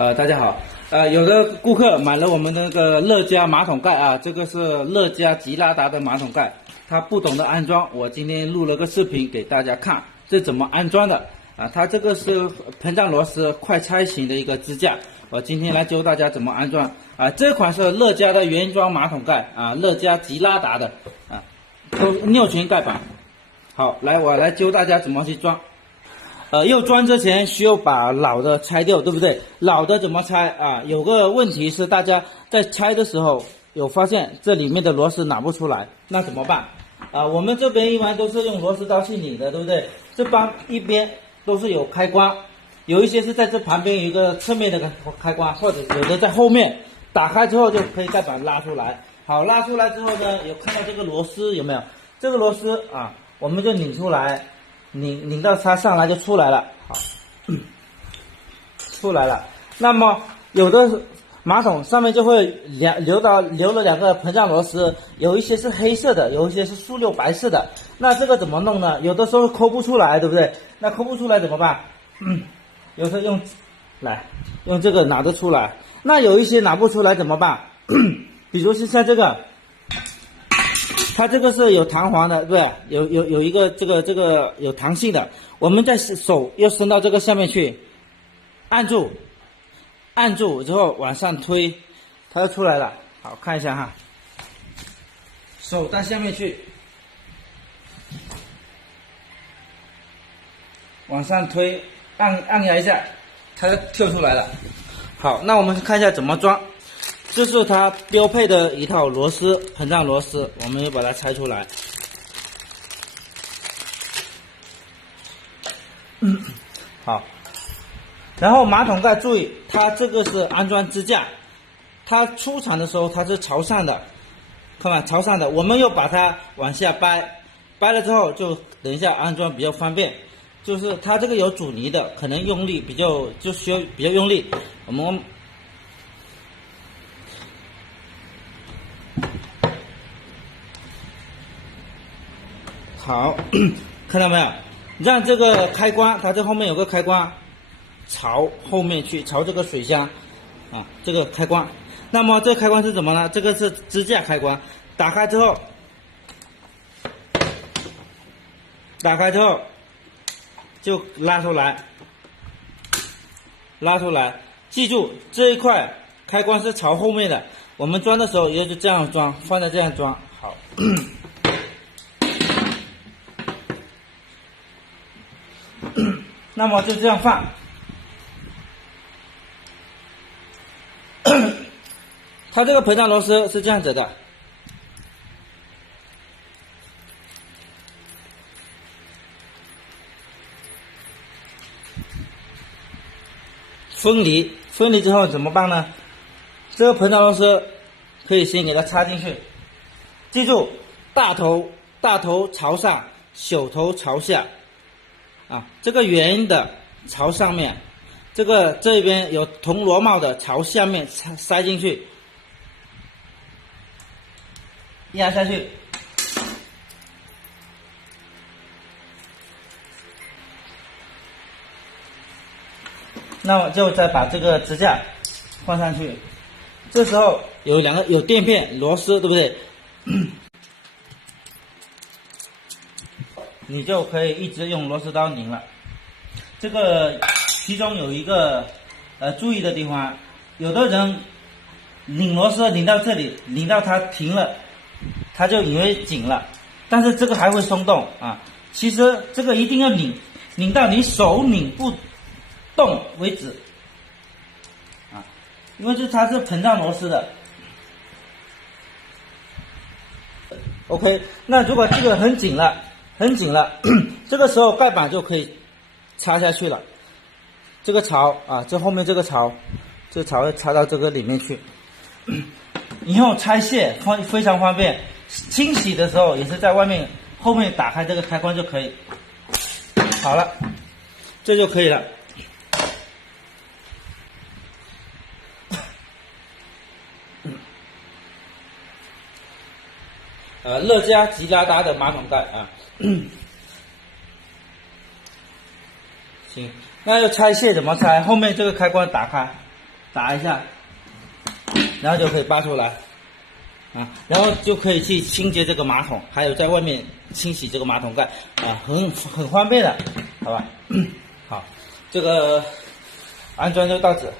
大家好，有的顾客买了我们的那个乐嘉马桶盖啊，这个是乐嘉吉拉达的马桶盖，他不懂得安装，我今天录了个视频给大家看，这怎么安装的啊？它这个是膨胀螺丝快拆型的一个支架，我今天来教大家怎么安装啊。这款是乐嘉的原装马桶盖啊，乐嘉吉拉达的啊，都6圈盖板。好，我来教大家怎么去装。要装之前需要把老的拆掉，对不对？老的怎么拆啊？有个问题是大家在拆的时候有发现这里面的螺丝拿不出来，那怎么办啊？我们这边一般都是用螺丝刀去拧的，对不对？这帮一边都是有开关，有一些是在这旁边有一个侧面的开关，或者有的在后面，打开之后就可以盖板拉出来。好，拉出来之后呢，有看到这个螺丝有没有？这个螺丝啊，我们就拧出来。拧到它上来就出来了，好，出来了。那么有的马桶上面就会留了2个膨胀螺丝，有一些是黑色的，有一些是速溜白色的。那这个怎么弄呢？有的时候抠不出来，对不对？那抠不出来怎么办？有时候用这个拿得出来。那有一些拿不出来怎么办？比如是像这个。它这个是有弹簧的，对不对？有一个这个有弹性的，我们在手要伸到这个下面去，按住之后往上推，它就出来了。好，看一下哈，手到下面去，往上推，按压一下，它就跳出来了。好，那我们看一下怎么装。这是它标配的一套螺丝，膨胀螺丝，我们要把它拆出来。好，然后马桶盖注意，它这个是安装支架，它出厂的时候它是朝上的，看吧，朝上的，我们要把它往下掰，掰了之后就等一下安装比较方便。就是它这个有阻尼的，可能用力需要比较用力，我们。好，看到没有？让这个开关，它这后面有个开关，朝后面去，朝这个水箱，啊，这个开关。那么这个开关是什么呢？这个是支架开关，打开之后就拉出来，记住这一块开关是朝后面的，我们装的时候也就这样装，放在这样装。好。那么就这样放，它这个膨胀螺丝是这样子的，分离之后怎么办呢？这个膨胀螺丝可以先给它插进去，记住大头朝上，小头朝下。啊，这个圆的朝上面，这边有铜螺帽的朝下面塞进去，压下去，那么就再把这个支架放上去，这时候有垫片螺丝，对不对？你就可以一直用螺丝刀拧了。这个其中有一个注意的地方，有的人拧螺丝拧到这里，拧到它停了，他就以为紧了，但是这个还会松动啊。其实这个一定要拧到你手拧不动为止啊，因为它是膨胀螺丝的。OK， 那如果这个很紧了，这个时候盖板就可以插下去了。这个槽啊，这后面这个槽会插到这个里面去。以后拆卸非常方便，清洗的时候也是在外面后面打开这个开关就可以。好了，这就可以了。乐嘉吉拉达的马桶盖啊。行，那要拆卸怎么拆？后面这个开关打开，打一下，然后就可以拔出来，啊，然后就可以去清洁这个马桶，还有在外面清洗这个马桶盖，啊，很方便的，好吧？好，这个安装就到此。